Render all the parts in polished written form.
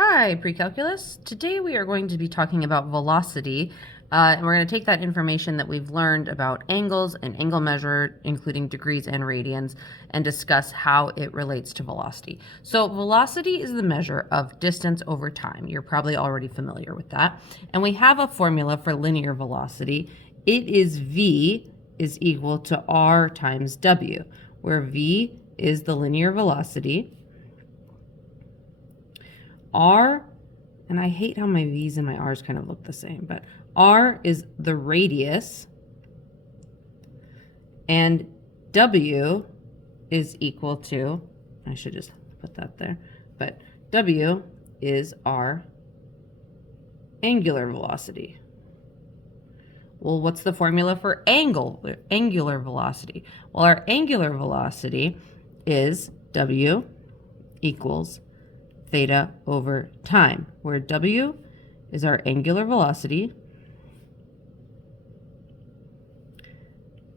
Hi, Pre-Calculus. Today we are going to be talking about velocity, and we're going to take that information that we've learned about angles and angle measure, including degrees and radians, and discuss how it relates to velocity. So velocity is the measure of distance over time. You're probably already familiar with that. And we have a formula for linear velocity. It is V is equal to R times W, where V is the linear velocity. R, and I hate how my V's and my R's kind of look the same, but R is the radius, and W is equal to, I should just put that there, but W is our angular velocity. Well, what's the formula for angular velocity? Well, our angular velocity is W equals theta over time, where W is our angular velocity,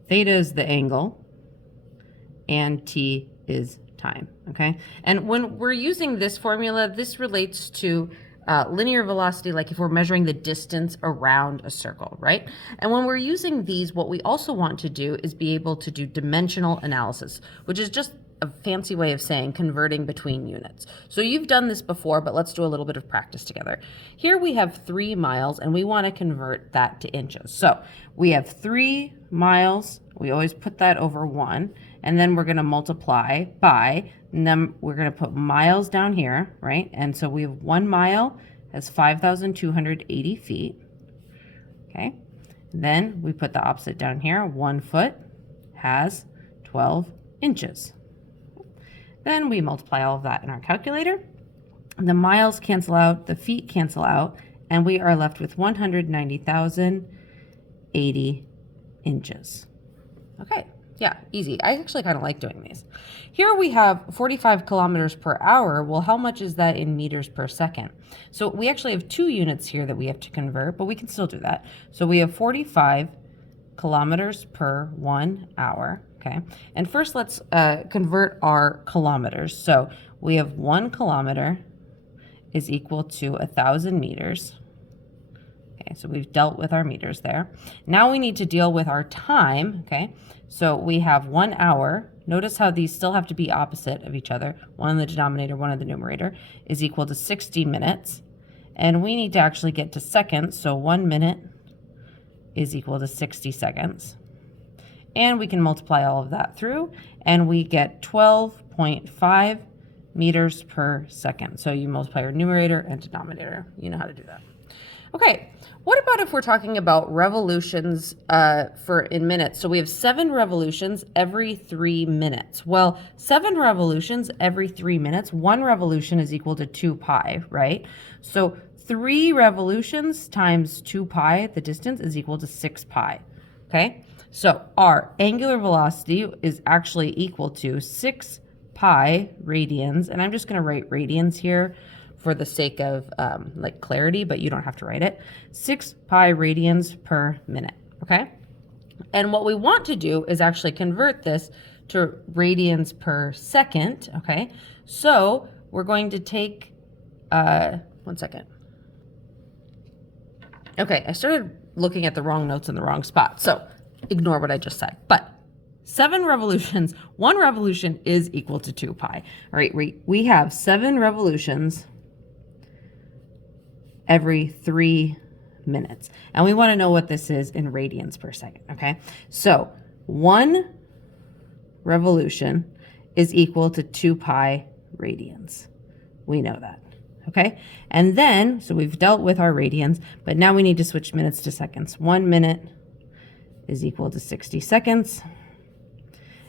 theta is the angle, and T is time, okay? And when we're using this formula, this relates to linear velocity, like if we're measuring the distance around a circle, right? And when we're using these, what we also want to do is be able to do dimensional analysis, which is just a fancy way of saying converting between units. So you've done this before, but let's do a little bit of practice together. Here we have 3 miles, and we want to convert that to inches. So we have 3 miles. We always put that over 1, and then we're going to multiply by, and then we're going to put miles down here, right? And so we have 1 mile has 5,280 feet. Okay. Then we put the opposite down here. 1 foot has 12 inches. Then we multiply all of that in our calculator. The miles cancel out, the feet cancel out, and we are left with 190,080 inches. Okay, yeah, easy. I actually kind of like doing these. Here we have 45 kilometers per hour. Well, how much is that in meters per second? So we actually have 2 units here that we have to convert, but we can still do that. So we have 45 kilometers per 1 hour. Okay, and first let's convert our kilometers. So we have 1 kilometer is equal to 1,000 meters. Okay, so we've dealt with our meters there. Now we need to deal with our time. Okay, so we have 1 hour. Notice how these still have to be opposite of each other. One in the denominator, one in the numerator, is equal to 60 minutes. And we need to actually get to seconds. So 1 minute is equal to 60 seconds. And we can multiply all of that through, and we get 12.5 meters per second. So you multiply your numerator and denominator. You know how to do that. Okay, what about if we're talking about revolutions in minutes? So we have 7 revolutions every 3 minutes. Well, 7 revolutions every 3 minutes, 1 revolution is equal to 2 pi, right? So 3 revolutions times 2 pi, the distance, is equal to 6 pi, okay? So our angular velocity is actually equal to 6 pi radians, and I'm just going to write radians here for the sake of like clarity, but you don't have to write it. 6 pi radians per minute, okay? And what we want to do is actually convert this to radians per second, okay? So we're going to take, 1 second. Okay, I started looking at the wrong notes in the wrong spot, so ignore what I just said. But 7 revolutions, 1 revolution is equal to 2 pi. All right, we have 7 revolutions every 3 minutes. And we want to know what this is in radians per second, okay? So 1 revolution is equal to 2 pi radians. We know that, okay? And then, so we've dealt with our radians, but now we need to switch minutes to seconds. 1 minute is equal to 60 seconds.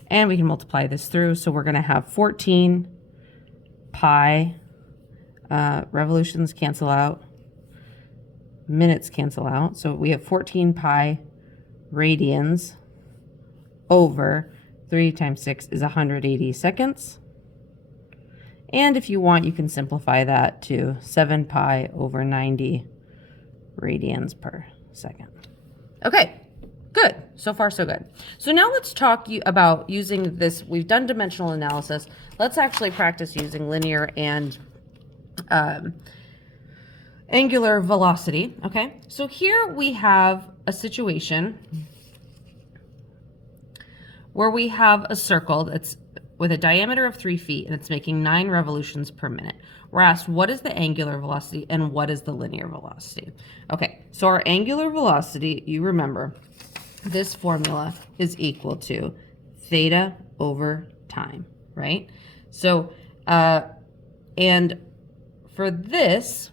And we can multiply this through. So we're going to have 14 pi, revolutions cancel out, minutes cancel out. So we have 14 pi radians over 3 times 6 is 180 seconds. And if you want, you can simplify that to 7 pi over 90 radians per second. Okay. Good. So far, so good. So now let's talk about using this. We've done dimensional analysis. Let's actually practice using linear and angular velocity, okay? So here we have a situation where we have a circle that's with a diameter of 3 feet and it's making 9 revolutions per minute. We're asked, what is the angular velocity and what is the linear velocity? Okay, so our angular velocity, you remember, this formula is equal to theta over time, right? So, and for this,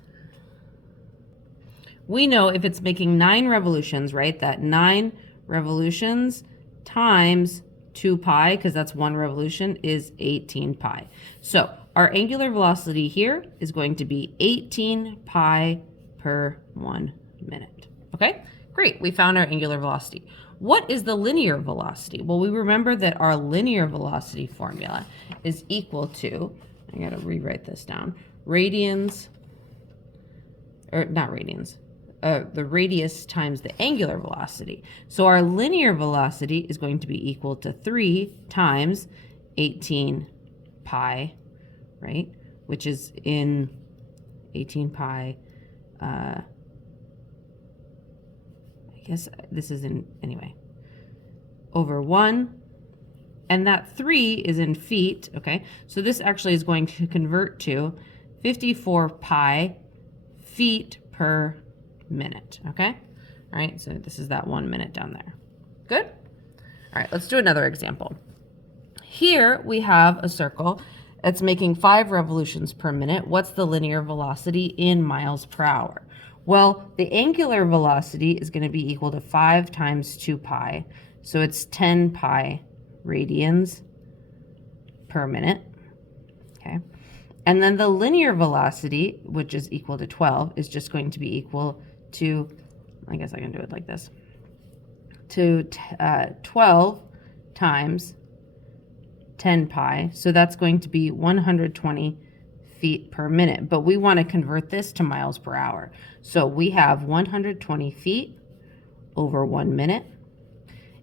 we know if it's making 9 revolutions, right, that 9 revolutions times 2 pi, because that's 1 revolution, is 18 pi. So our angular velocity here is going to be 18 pi per 1 minute. Okay, great. We found our angular velocity. What is the linear velocity? Well, we remember that our linear velocity formula is equal to, I got to rewrite this down, radians, or not radians, the radius times the angular velocity. So our linear velocity is going to be equal to 3 times 18 pi, right? Which is in 18 pi, I guess this is in, anyway, over 1. And that 3 is in feet, okay? So this actually is going to convert to 54 pi feet per minute, okay? All right, so this is that 1 minute down there. Good? All right, let's do another example. Here we have a circle that's making 5 revolutions per minute. What's the linear velocity in miles per hour? Well, the angular velocity is going to be equal to 5 times 2 pi, so it's 10 pi radians per minute, okay? And then the linear velocity, which is equal to 12, is just going to be equal to, I guess I can do it like this, to 12 times 10 pi. So that's going to be 120 feet per minute. But we want to convert this to miles per hour. So we have 120 feet over 1 minute.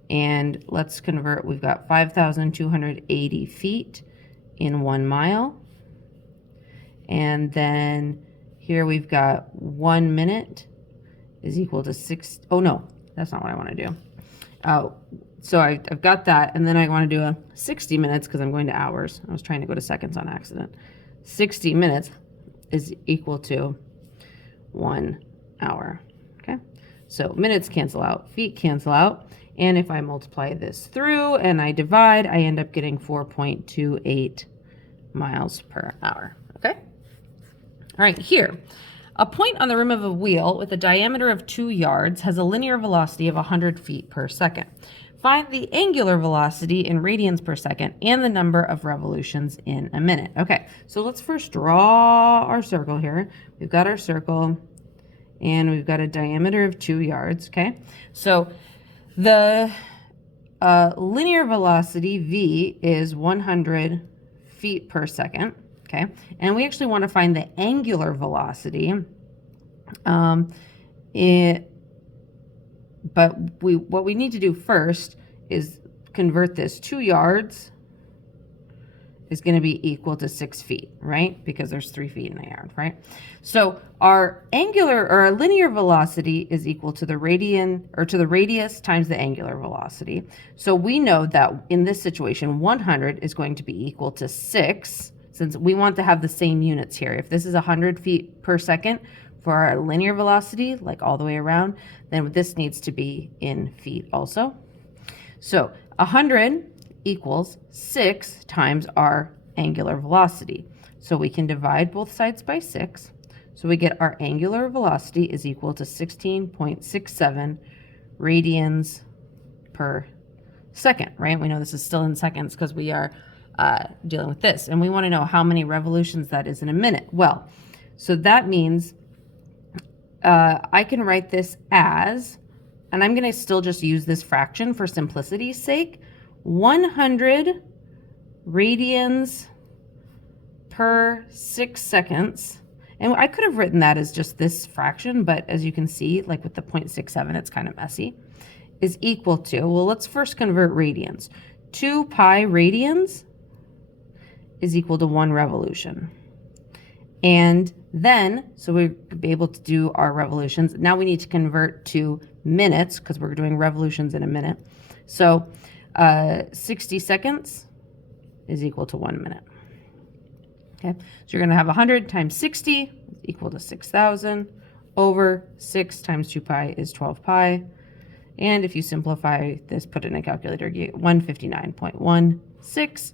And let's convert, we've got 5,280 feet in 1 mile. And then here we've got 1 minute is equal to 6. Oh no, that's not what I want to do. So I've got that, and then I want to do a 60 minutes because I'm going to hours. I was trying to go to seconds on accident. 60 minutes is equal to 1 hour. Okay, so minutes cancel out, feet cancel out, and if I multiply this through and I divide, I end up getting 4.28 miles per hour. Okay. All right, here. A point on the rim of a wheel with a diameter of 2 yards has a linear velocity of 100 feet per second. Find the angular velocity in radians per second and the number of revolutions in a minute. Okay, so let's first draw our circle here. We've got our circle and we've got a diameter of 2 yards, okay? So the linear velocity, V, is 100 feet per second. Okay, and we actually want to find the angular velocity. What we need to do first is convert this 2 yards is going to be equal to 6 feet, right? Because there's 3 feet in a yard, right? So our angular or our linear velocity is equal to the radian or to the radius times the angular velocity. So we know that in this situation, 100 is going to be equal to 6. Since we want to have the same units here. If this is 100 feet per second for our linear velocity, like all the way around, then this needs to be in feet also. So 100 equals 6 times our angular velocity. So we can divide both sides by 6. So we get our angular velocity is equal to 16.67 radians per second, right? We know this is still in seconds because we are dealing with this, and we want to know how many revolutions that is in a minute. Well, so that means I can write this as, and I'm going to still just use this fraction for simplicity's sake, 100 radians per 6 seconds. And I could have written that as just this fraction, but as you can see, like with the 0.67, it's kind of messy, is equal to, well, let's first convert radians. 2 pi radians is equal to 1 revolution. And then, so we'll be able to do our revolutions. Now we need to convert to minutes because we're doing revolutions in a minute. So 60 seconds is equal to 1 minute. Okay, so you're going to have 100 times 60 equal to 6,000 over 6 times 2 pi is 12 pi. And if you simplify this, put it in a calculator, you get 159.16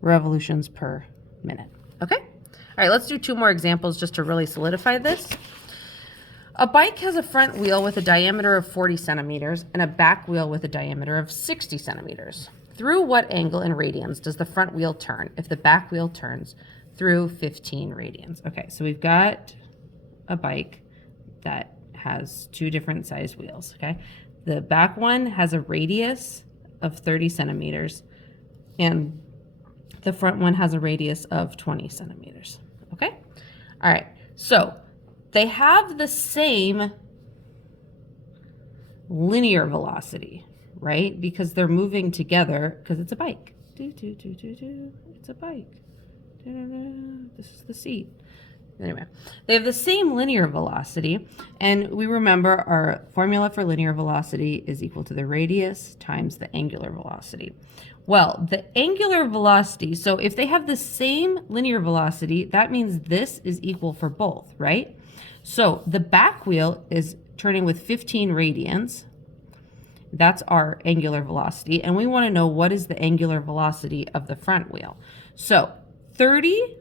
revolutions per minute. Okay? All right, let's do 2 more examples just to really solidify this. A bike has a front wheel with a diameter of 40 centimeters and a back wheel with a diameter of 60 centimeters. Through what angle in radians does the front wheel turn if the back wheel turns through 15 radians? Okay, so we've got a bike that has 2 different size wheels, okay? The back one has a radius of 30 centimeters and the front one has a radius of 20 centimeters, okay? All right, so they have the same linear velocity, right? Because they're moving together, because it's a bike. It's a bike. This is the seat. Anyway, they have the same linear velocity, and we remember our formula for linear velocity is equal to the radius times the angular velocity. Well, the angular velocity, so if they have the same linear velocity, that means this is equal for both, right? So the back wheel is turning with 15 radians. That's our angular velocity, and we want to know what is the angular velocity of the front wheel. So 30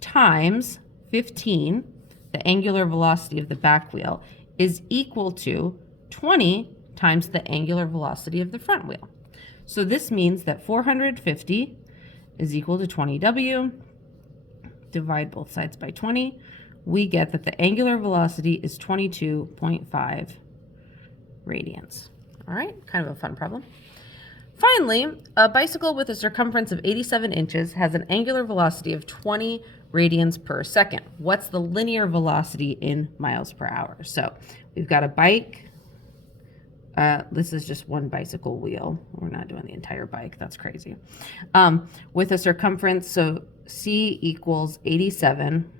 times 15, the angular velocity of the back wheel, is equal to 20 times the angular velocity of the front wheel. So this means that 450 is equal to 20W. Divide both sides by 20. We get that the angular velocity is 22.5 radians. All right, kind of a fun problem. Finally, a bicycle with a circumference of 87 inches has an angular velocity of 20 radians per second. What's the linear velocity in miles per hour? So we've got a bike. This is just one bicycle wheel. We're not doing the entire bike. That's crazy. With a circumference, so C equals 87,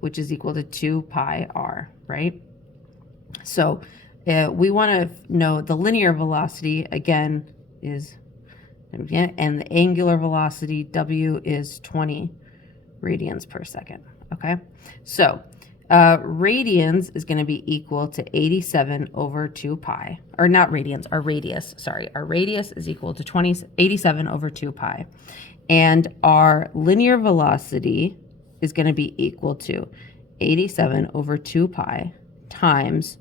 which is equal to 2 pi r, right? So we want to know the linear velocity, again, is, and the angular velocity, W, is 20 radians per second, okay? So radians is going to be equal to 87 over 2 pi, or not radians, our radius, sorry. Our radius is equal to 87 over 2 pi. And our linear velocity is going to be equal to 87 over 2 pi times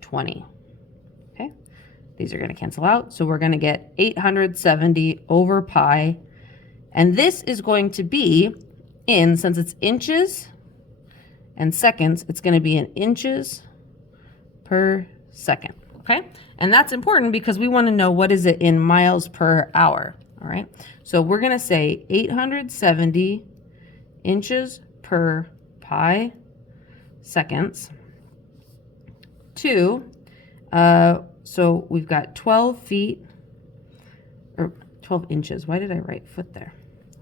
20. Okay, these are going to cancel out. So we're going to get 870 over pi. And this is going to be in, since it's inches and seconds, it's going to be in inches per second. Okay, and that's important because we want to know what is it in miles per hour. All right, so we're going to say 870 inches per pi seconds to, so we've got 12 feet, or 12 inches. Why did I write foot there?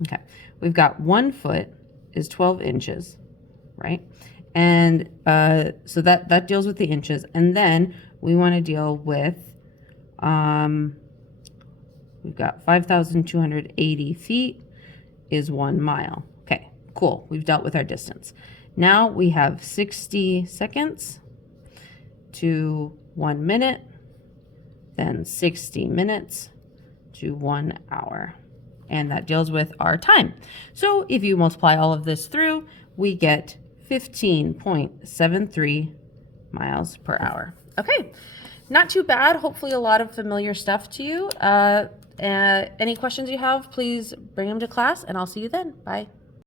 Okay, we've got 1 foot is 12 inches, right? And so that deals with the inches. And then we want to deal with, we've got 5,280 feet is 1 mile. Okay, cool. We've dealt with our distance. Now we have 60 seconds to 1 minute, then 60 minutes to 1 hour. And that deals with our time. So if you multiply all of this through, we get 15.73 miles per hour. Okay, not too bad. Hopefully a lot of familiar stuff to you. Any questions you have, please bring them to class, and I'll see you then. Bye.